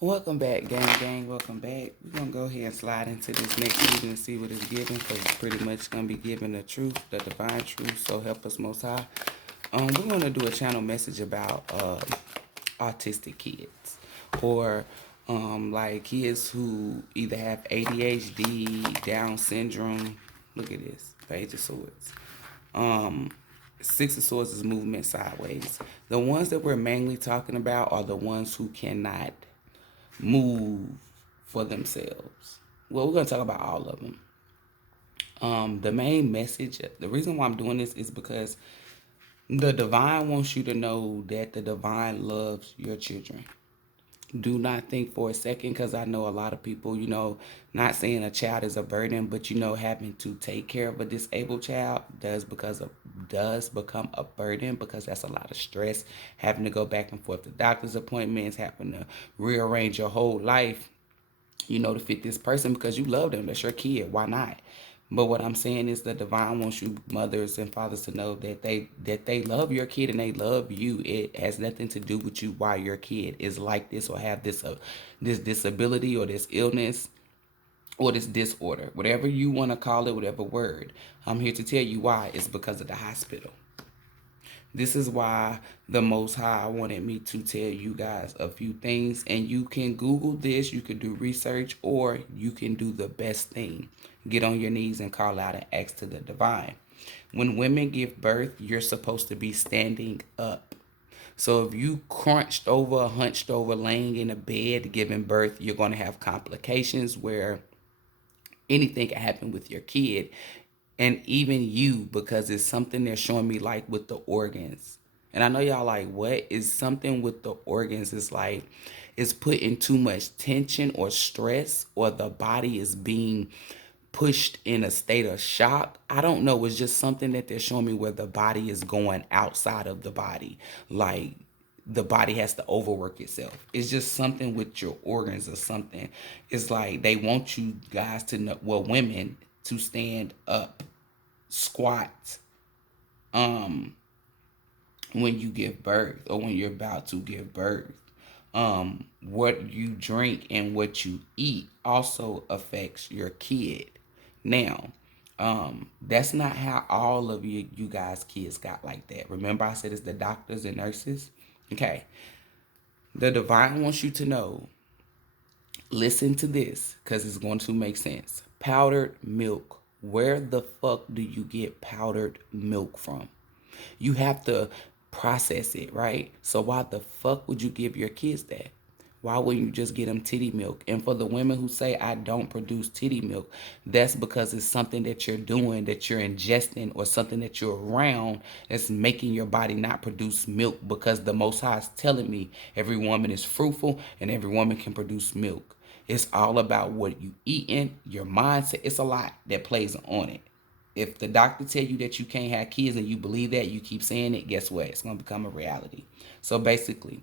Welcome back, gang. Welcome back. We're going to go ahead and slide into this next reading and see what it's giving, because it's pretty much going to be giving the truth, the divine truth, so help us most high. We're going to do a channel message about autistic kids, or like kids who either have ADHD, Down syndrome. Look at this, Page of Swords. Six of Swords is movement sideways. The ones that we're mainly talking about are the ones who cannot move for themselves. Well, we're going to talk about all of them. The main message, the reason why I'm doing this is because the divine wants you to know that the divine loves your children. Do not think for a second, because I know a lot of people, not saying a child is a burden, but having to take care of a disabled child does become a burden, because that's a lot of stress, having to go back and forth to doctor's appointments, having to rearrange your whole life, to fit this person, because you love them. That's your kid. Why not? But what I'm saying is the divine wants you mothers and fathers to know that they love your kid and they love you. It has nothing to do with you why your kid is like this or have this disability or this illness or this disorder. Whatever you want to call it, whatever word. I'm here to tell you why. It's because of the hospital. This is why the Most High wanted me to tell you guys a few things. And you can Google this, you can do research, or you can do the best thing. Get on your knees and call out and ask to the divine. When women give birth, you're supposed to be standing up. So if you hunched over, laying in a bed giving birth, you're going to have complications where anything can happen with your kid. And even you, because it's something they're showing me, like with the organs. And I know y'all like, what is something with the organs? It's like it's putting too much tension or stress, or the body is being pushed in a state of shock. I don't know. It's just something that they're showing me where the body is going outside of the body. Like the body has to overwork itself. It's just something with your organs or something. It's like they want you guys to know, well, women, to stand up, squat, when you give birth or when you're about to give birth. What you drink and what you eat also affects your kid. Now, that's not how all of you guys kids got like that. Remember I said it's the doctors and nurses? Okay. The divine wants you to know, listen to this, because it's going to make sense. Powdered milk. Where the fuck do you get powdered milk from? You have to process it, right? So why the fuck would you give your kids that? Why wouldn't you just get them titty milk? And for the women who say, I don't produce titty milk, that's because it's something that you're doing, that you're ingesting, or something that you're around that's making your body not produce milk, because the Most High is telling me every woman is fruitful and every woman can produce milk. It's all about what you eating, your mindset. It's a lot that plays on it. If the doctor tell you that you can't have kids and you believe that, you keep saying it, guess what? It's going to become a reality. So basically,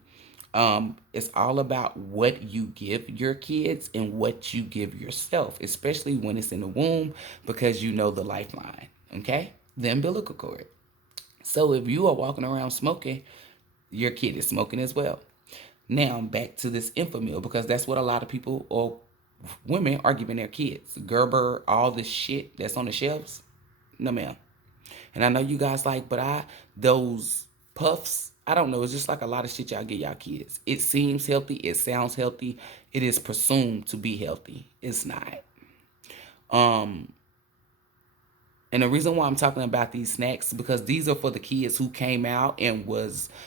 it's all about what you give your kids and what you give yourself, especially when it's in the womb, because you know the lifeline, okay? The umbilical cord. So if you are walking around smoking, your kid is smoking as well. Now, back to this Enfamil, because that's what a lot of people or women are giving their kids. Gerber, all this shit that's on the shelves. No, ma'am. And I know you guys like, but those puffs, I don't know. It's just like a lot of shit y'all get y'all kids. It seems healthy. It sounds healthy. It is presumed to be healthy. It's not. And the reason why I'm talking about these snacks, because these are for the kids who came out and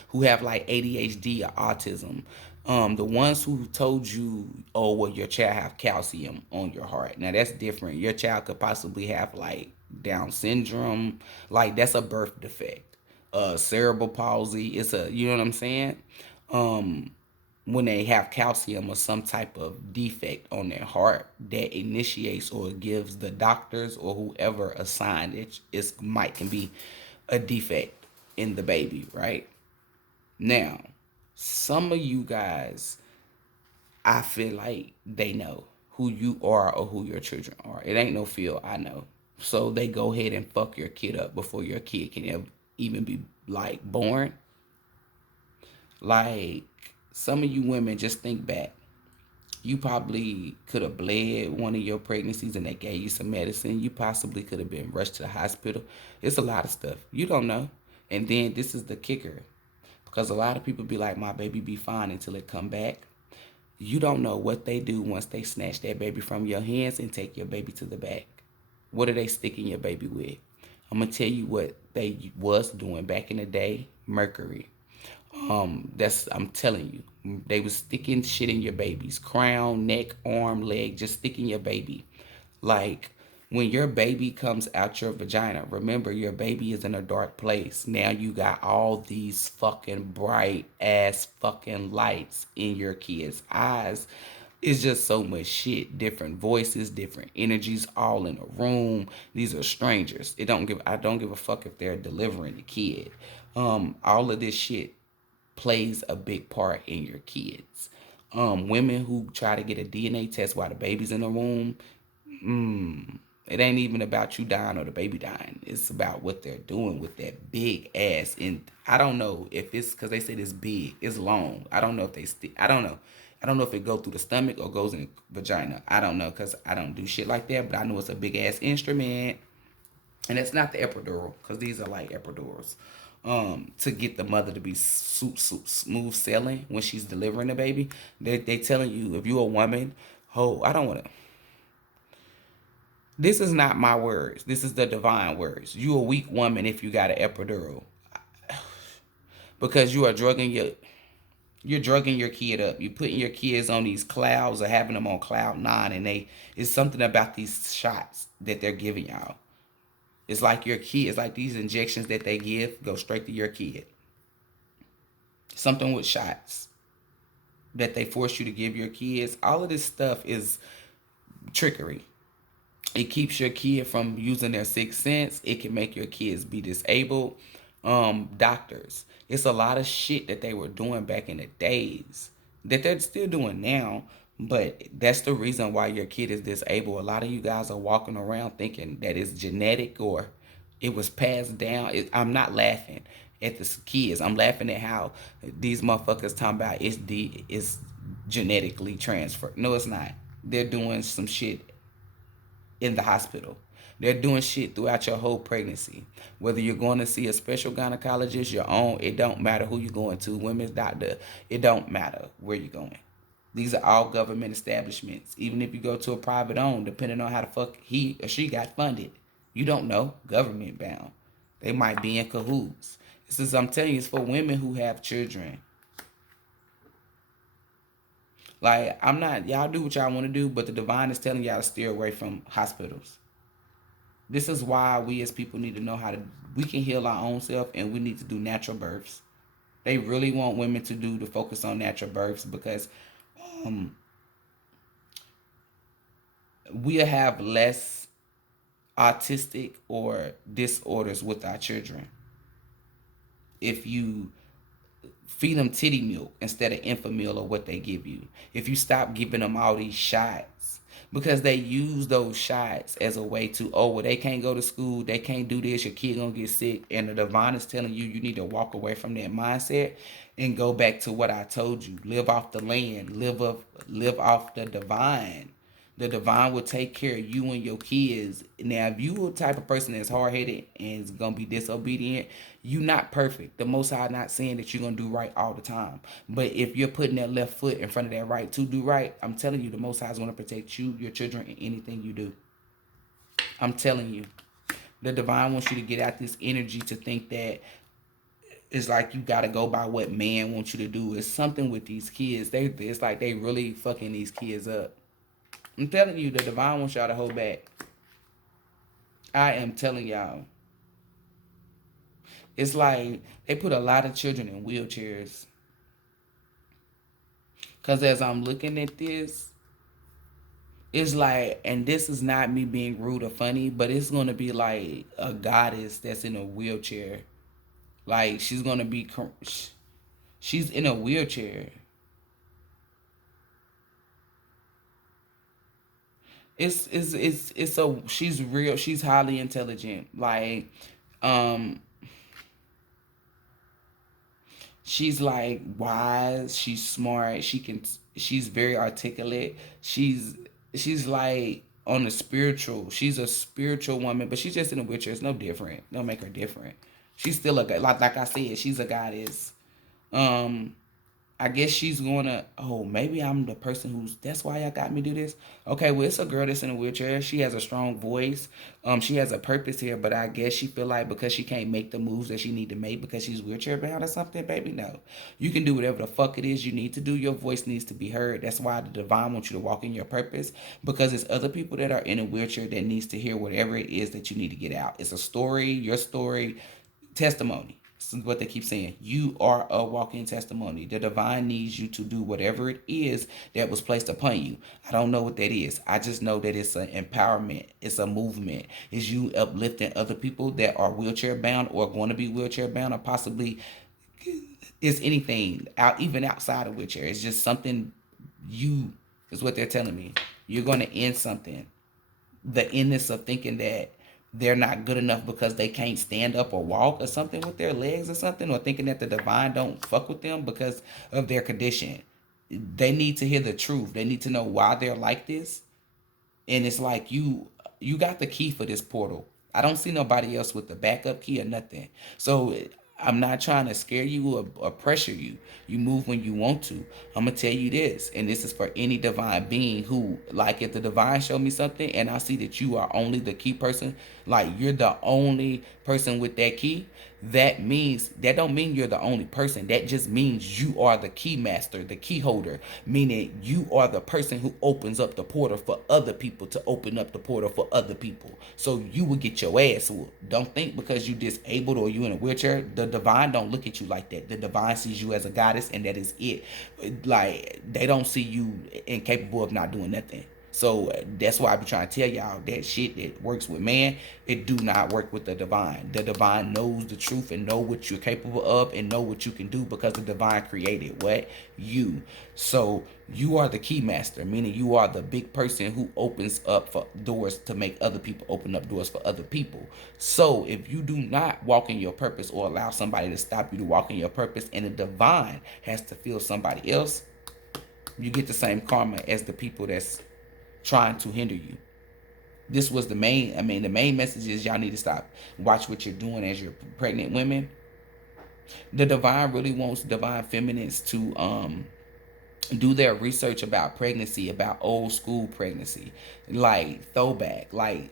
who have like ADHD or autism. The ones who told you, oh, well, your child have calcium on your heart. Now that's different. Your child could possibly have like Down syndrome. Like that's a birth defect. Cerebral palsy. It's you know what I'm saying? When they have calcium or some type of defect on their heart that initiates or gives the doctors or whoever a sign that can be a defect in the baby, right? Now, some of you guys, I feel like they know who you are or who your children are. It ain't no feel, I know. So they go ahead and fuck your kid up before your kid can even be like born. Like, some of you women, just think back. You probably could have bled one of your pregnancies and they gave you some medicine. You possibly could have been rushed to the hospital. It's a lot of stuff. You don't know. And then this is the kicker. Because a lot of people be like, my baby be fine until it come back. You don't know what they do once they snatch that baby from your hands and take your baby to the back. What are they sticking your baby with? I'm going to tell you what they was doing back in the day. Mercury. I'm telling you, they was sticking shit in your baby's crown, neck, arm, leg, just sticking your baby. Like when your baby comes out your vagina, remember your baby is in a dark place. Now you got all these fucking bright ass fucking lights in your kid's eyes. It's just so much shit, different voices, different energies, all in a room. These are strangers. I don't give a fuck if they're delivering the kid. All of this shit plays a big part in your kids. Women who try to get a DNA test while the baby's in the womb, it ain't even about you dying or the baby dying. It's about what they're doing with that big ass. And I don't know if it's because they said it's big, it's long. I don't know if I don't know. I don't know if it goes through the stomach or goes in the vagina. I don't know because I don't do shit like that. But I know it's a big ass instrument. And it's not the epidural because these are like epidurals. To get the mother to be smooth sailing when she's delivering the baby. They telling you if you're a woman, I don't want to. This is not my words. This is the divine words. You a weak woman if you got an epidural. Because you're drugging your kid up. You're putting your kids on these clouds or having them on cloud 9 and it's something about these shots that they're giving y'all. It's like your kid, it's like these injections that they give go straight to your kid. Something with shots that they force you to give your kids. All of this stuff is trickery. It keeps your kid from using their sixth sense. It can make your kids be disabled. Doctors. It's a lot of shit that they were doing back in the days that they're still doing now. But that's the reason why your kid is disabled. A lot of you guys are walking around thinking that it's genetic or it was passed down. I'm not laughing at the kids. I'm laughing at how these motherfuckers talking about it's genetically transferred. No, it's not. They're doing some shit in the hospital. They're doing shit throughout your whole pregnancy. Whether you're going to see a special gynecologist, your own, it don't matter who you're going to, women's doctor, it don't matter where you're going. These are all government establishments. Even if you go to a private owned, depending on how the fuck he or she got funded, you don't know, government bound. They might be in cahoots. This is, I'm telling you, it's for women who have children. Like, I'm not, y'all do what y'all want to do, but the divine is telling y'all to steer away from hospitals. This is why we as people need to know we can heal our own self and we need to do natural births. They really want women to focus on natural births because we'll have less autistic or disorders with our children if you feed them titty milk instead of Enfamil or what they give you. If you stop giving them all these shots, because they use those shots as a way to, well, they can't go to school, they can't do this, your kid gonna get sick, and the divine is telling you you need to walk away from that mindset and go back to what I told you. Live off the land, live off the divine. The divine will take care of you and your kids. Now, if you a type of person that's hard-headed and is going to be disobedient, you're not perfect. The Most High not saying that you're going to do right all the time. But if you're putting that left foot in front of that right to do right, I'm telling you, the Most High is going to protect you, your children, and anything you do. I'm telling you. The divine wants you to get out this energy to think that it's like you got to go by what man wants you to do. It's something with these kids. It's like they really fucking these kids up. I'm telling you, the divine wants y'all to hold back. I am telling y'all. It's like they put a lot of children in wheelchairs. Because as I'm looking at this, it's like, and this is not me being rude or funny, but it's going to be like a goddess that's in a wheelchair. Like, she's going to be, she's in a wheelchair. She's real, she's highly intelligent. Like, She's like wise, she's smart, she's very articulate. She's like on the spiritual. She's a spiritual woman, but she's just in a wheelchair. It's no different. Don't make her different. She's still a god. Like I said, she's a goddess. Um I guess she's gonna. Oh, maybe I'm the person who's. That's why y'all got me do this. Okay, well, it's a girl that's in a wheelchair. She has a strong voice. She has a purpose here, but I guess she feel like because she can't make the moves that she need to make because she's wheelchair bound or something. Baby, no, you can do whatever the fuck it is you need to do. Your voice needs to be heard. That's why the divine wants you to walk in your purpose, because it's other people that are in a wheelchair that needs to hear whatever it is that you need to get out. It's a story, your story, testimony. This is what they keep saying. You are a walking testimony. The divine needs you to do whatever it is that was placed upon you. I don't know what that is. I just know that it's an empowerment. It's a movement. It's you uplifting other people that are wheelchair bound or going to be wheelchair bound, or possibly it's anything out, even outside of wheelchair. It's just something you is what they're telling me. You're going to end something. The endness of thinking that they're not good enough because they can't stand up or walk or something with their legs or something, or thinking that the divine don't fuck with them because of their condition. They need to hear the truth. They need to know why they're like this. And it's like you got the key for this portal. I don't see nobody else with the backup key or nothing. So I'm not trying to scare you or pressure you. You move when you want to. I'm going to tell you this, and this is for any divine being who, like, if the divine show me something and I see that you are only the key person, like you're the only person with that key, that don't mean you're the only person. That just means you are the key master, the key holder, meaning you are the person who opens up the portal for other people to open up the portal for other people. So you will get your ass whooped. Don't think because you disabled or you in a wheelchair, the divine don't look at you like that. The divine sees you as a goddess, and that is it. Like, they don't see you incapable of not doing nothing. So that's why I be trying to tell y'all that shit that works with man, it do not work with the divine. The divine knows the truth and know what you're capable of and know what you can do, because the divine created what? You. So you are the key master, meaning you are the big person who opens up for doors to make other people open up doors for other people. So if you do not walk in your purpose or allow somebody to stop you to walk in your purpose, and the divine has to feel somebody else, you get the same karma as the people that's trying to hinder you. This was the main message is y'all need to stop. Watch what you're doing as you're pregnant women. The divine really wants divine feminines to do their research about pregnancy, about old school pregnancy, like throwback, like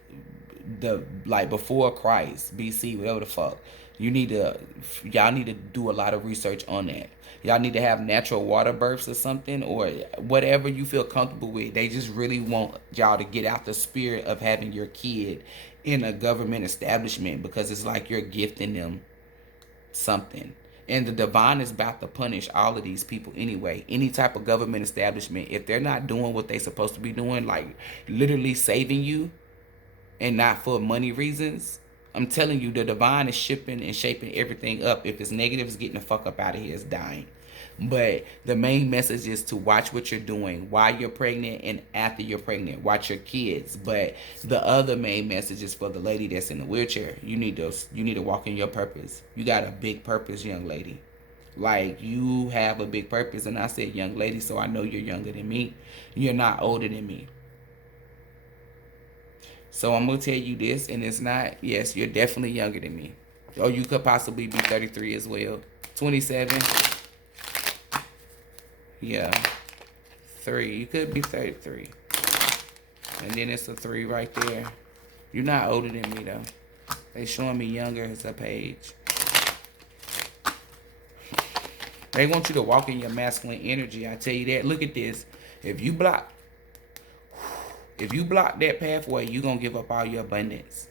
before Christ, BC, whatever the fuck. Y'all need to do a lot of research on that. Y'all need to have natural water births or something, or whatever you feel comfortable with. They just really want y'all to get out the spirit of having your kid in a government establishment, because it's like you're gifting them something. And the divine is about to punish all of these people anyway. Any type of government establishment, if they're not doing what they're supposed to be doing, like literally saving you and not for money reasons, I'm telling you, the divine is shipping and shaping everything up. If it's negative, it's getting the fuck up out of here. It's dying. But the main message is to watch what you're doing while you're pregnant and after you're pregnant. Watch your kids. But the other main message is for the lady that's in the wheelchair. You need to walk in your purpose. You got a big purpose, young lady. Like, you have a big purpose. And I said young lady, so I know you're younger than me. You're not older than me. So I'm going to tell you this, and it's not, yes, you're definitely younger than me. Or you could possibly be 33 as well. 27. Yeah. 3. You could be 33. And then it's a 3 right there. You're not older than me, though. They showing me younger as a page. They want you to walk in your masculine energy. I tell you that. Look at this. If you block that pathway, you're going to give up all your abundance.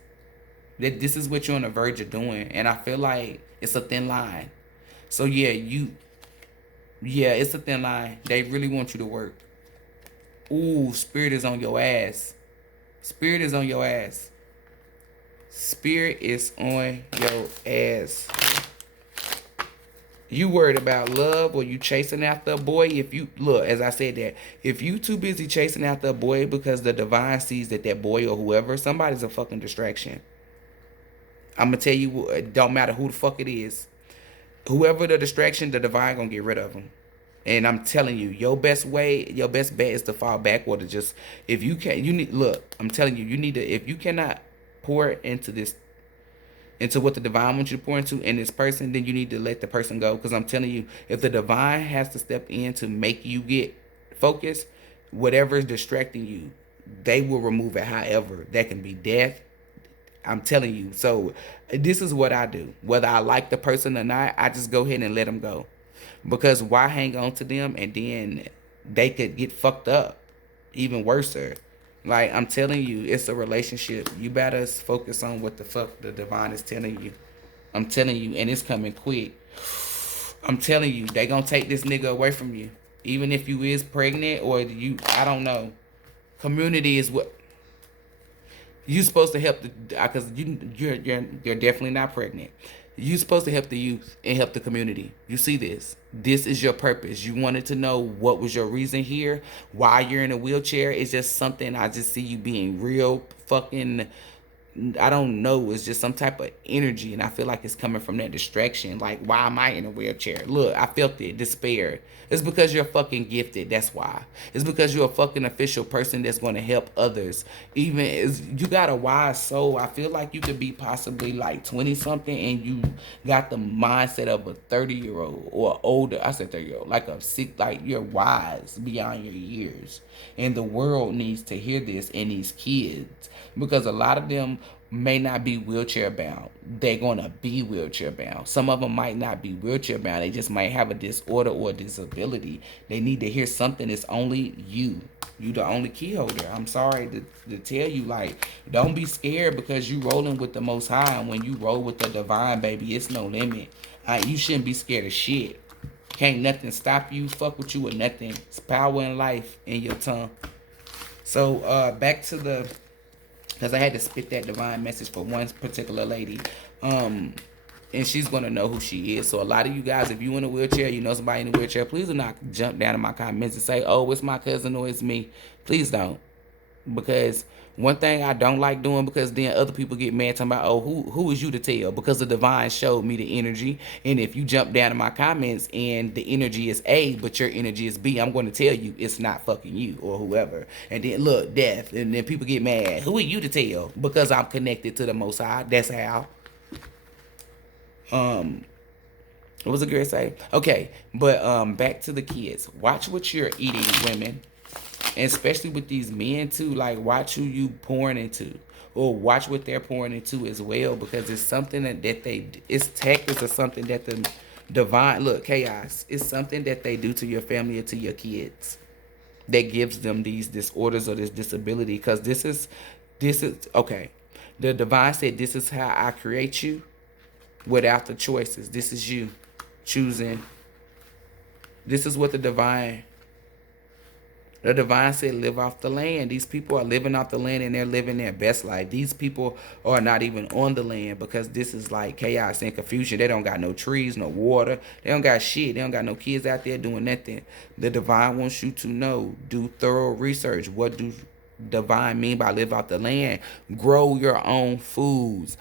This is what you're on the verge of doing. And I feel like it's a thin line. So, yeah, it's a thin line. They really want you to work. Ooh, spirit is on your ass. Spirit is on your ass. Spirit is on your ass. You worried about love, or you chasing after a boy? If you look, as I said that, if you too busy chasing after a boy because the divine sees that boy or whoever, somebody's a fucking distraction. I'm gonna tell you, it don't matter who the fuck it is. Whoever the distraction, the divine gonna get rid of them. And I'm telling you, your best way, your best bet is to fall back or to just, if you can't, you need, look, I'm telling you, you need to, if you cannot pour into this, into what the divine wants you to pour into in this person, then you need to let the person go. Because I'm telling you, if the divine has to step in to make you get focused, whatever is distracting you, they will remove it. However, that can be death. I'm telling you. So this is what I do. Whether I like the person or not, I just go ahead and let them go. Because why hang on to them and then they could get fucked up even worse. Like, I'm telling you, it's a relationship. You better focus on what the fuck the divine is telling you. I'm telling you, and it's coming quick. I'm telling you, they gonna take this nigga away from you. Even if you is pregnant or you, I don't know. Community is what you supposed to help the, because you're definitely not pregnant. You supposed to help the youth and help the community. You see this. This is your purpose. You wanted to know what was your reason here, why you're in a wheelchair. It's just something, I just see you being real fucking, I don't know. It's just some type of energy, and I feel like it's coming from that distraction. Like, why am I in a wheelchair? Look, I felt it. Despair. It's because you're fucking gifted. That's why. It's because you're a fucking official person that's going to help others. Even as you got a wise soul, I feel like you could be possibly like 20-something, and you got the mindset of a 30-year-old or older. I said 30-year-old, like a sick, like you're wise beyond your years, and the world needs to hear this, and these kids, because a lot of them may not be wheelchair bound. They're going to be wheelchair bound. Some of them might not be wheelchair bound. They just might have a disorder or a disability. They need to hear something that's only you. You the only key holder. I'm sorry to tell you, like, don't be scared because you rolling with the Most High. And when you roll with the divine, baby, it's no limit. You shouldn't be scared of shit. Can't nothing stop you, fuck with you with nothing. It's power in life in your tongue. So back to the, because I had to spit that divine message for one particular lady. And she's going to know who she is. So a lot of you guys, if you in a wheelchair, you know somebody in a wheelchair, please do not jump down in my comments and say, oh, it's my cousin or it's me. Please don't. Because one thing I don't like doing, because then other people get mad talking about, oh, who is you to tell? Because the divine showed me the energy. And if you jump down in my comments and the energy is A, but your energy is B, I'm going to tell you it's not fucking you or whoever. And then look, death. And then people get mad. Who are you to tell? Because I'm connected to the Most High. That's how. What was the girl say? Okay, but back to the kids. Watch what you're eating, women. And especially with these men too, like watch who you pouring into, or watch what they're pouring into as well, because it's something that they, it's tactics or something that the divine, look, chaos, it's something that they do to your family or to your kids that gives them these disorders or this disability. Because this is okay. The divine said, this is how I create you without the choices. This is you choosing. This is what the divine said, live off the land. These people are living off the land and they're living their best life. These people are not even on the land, because this is like chaos and confusion. They don't got no trees, no water. They don't got shit. They don't got no kids out there doing nothing. The divine wants you to know, do thorough research. What do divine mean by live off the land? Grow your own foods.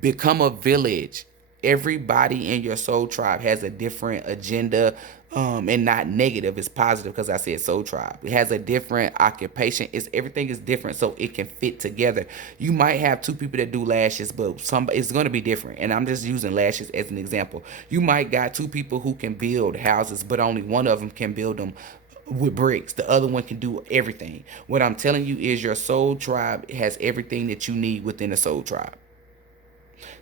Become a village. Everybody in your soul tribe has a different agenda, and not negative, it's positive, because I said soul tribe. It has a different occupation. Everything is different, so it can fit together. You might have two people that do lashes, but it's going to be different. And I'm just using lashes as an example. You might got two people who can build houses, but only one of them can build them with bricks. The other one can do everything. What I'm telling you is your soul tribe has everything that you need within a soul tribe.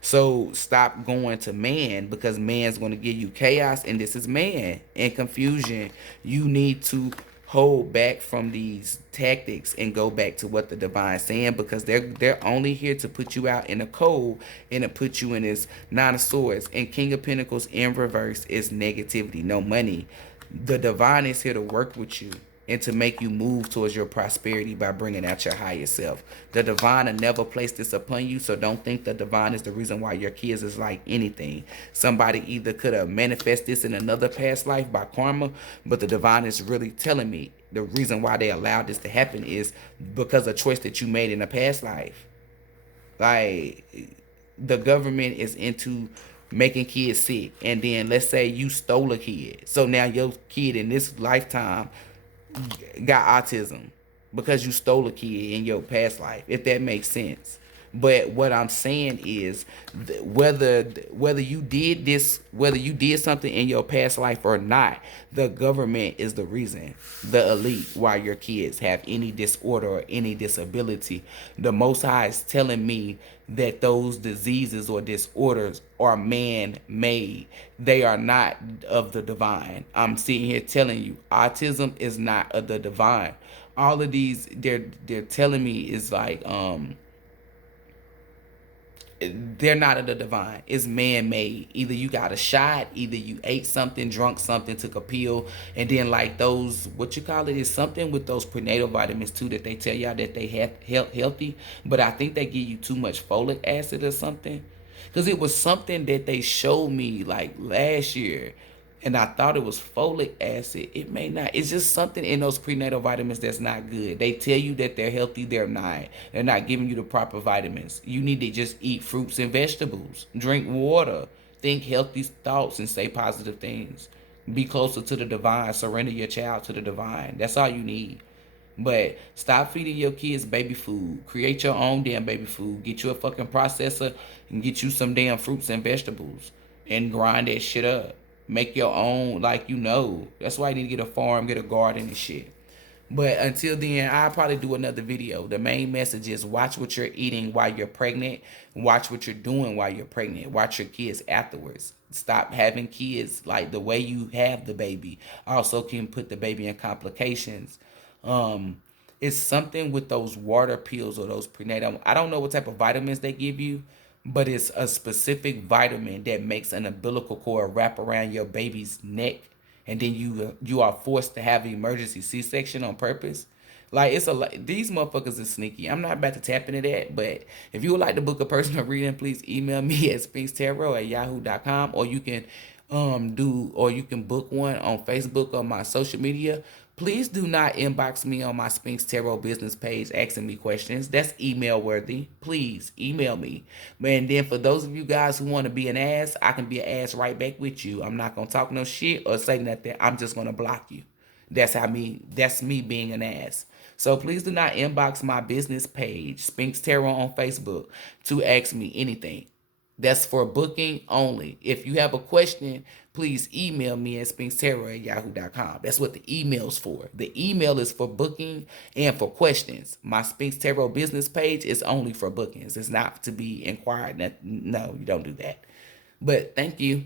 So stop going to man, because man's going to give you chaos, and this is man, and confusion. You need to hold back from these tactics and go back to what the divine is saying, because they're only here to put you out in the cold and to put you in this Nine of Swords. And King of Pentacles in reverse is negativity, no money. The divine is here to work with you and to make you move towards your prosperity by bringing out your higher self. The divine will never place this upon you, so don't think the divine is the reason why your kids is like anything. Somebody either could have manifested this in another past life by karma, but the divine is really telling me the reason why they allowed this to happen is because of a choice that you made in a past life. Like, the government is into making kids sick. And then let's say you stole a kid. So now your kid in this lifetime got autism because you stole a kid in your past life, if that makes sense. But what I'm saying is, whether you did this, whether you did something in your past life or not, the government is the reason, the elite, why your kids have any disorder or any disability. The Most High is telling me that those diseases or disorders are man-made. They are not of the divine. I'm sitting here telling you, autism is not of the divine. All of these, they're telling me is like they're not of the divine. It's man-made. Either you got a shot, either you ate something, drunk something, took a pill, and then like those, what you call it, is something with those prenatal vitamins too that they tell y'all that they have healthy, but I think they give you too much folic acid or something. Because it was something that they showed me like last year, and I thought it was folic acid. It may not. It's just something in those prenatal vitamins that's not good. They tell you that they're healthy, they're not. They're not giving you the proper vitamins. You need to just eat fruits and vegetables, drink water, think healthy thoughts, and say positive things. Be closer to the divine. Surrender your child to the divine. That's all you need. But stop feeding your kids baby food. Create your own damn baby food. Get you a fucking processor and get you some damn fruits and vegetables and grind that shit up. Make your own, like, you know. That's why you need to get a farm, get a garden and shit. But until then, I'll probably do another video. The main message is watch what you're eating while you're pregnant. Watch what you're doing while you're pregnant. Watch your kids afterwards. Stop having kids like the way you have the baby. Also can put the baby in complications. It's something with those water pills or those prenatal. I don't know what type of vitamins they give you, but it's a specific vitamin that makes an umbilical cord wrap around your baby's neck, and then you are forced to have an emergency C-section on purpose. Like, it's these motherfuckers are sneaky. I'm not about to tap into that, but if you would like to book a personal reading, please email me at spinkstarot@yahoo.com, or you can book one on Facebook or my social media. Please do not inbox me on my Spinks Tarot business page asking me questions. That's email worthy. Please email me. And then for those of you guys who want to be an ass, I can be an ass right back with you. I'm not gonna talk no shit or say nothing. I'm just gonna block you. That's me being an ass. So please do not inbox my business page, Spinks Tarot on Facebook, to ask me anything. That's for booking only. If you have a question, please email me at spinkstarot@yahoo.com. That's what the email's for. The email is for booking and for questions. My Spinks Tarot business page is only for bookings. It's not to be inquired. No, you don't do that. But thank you.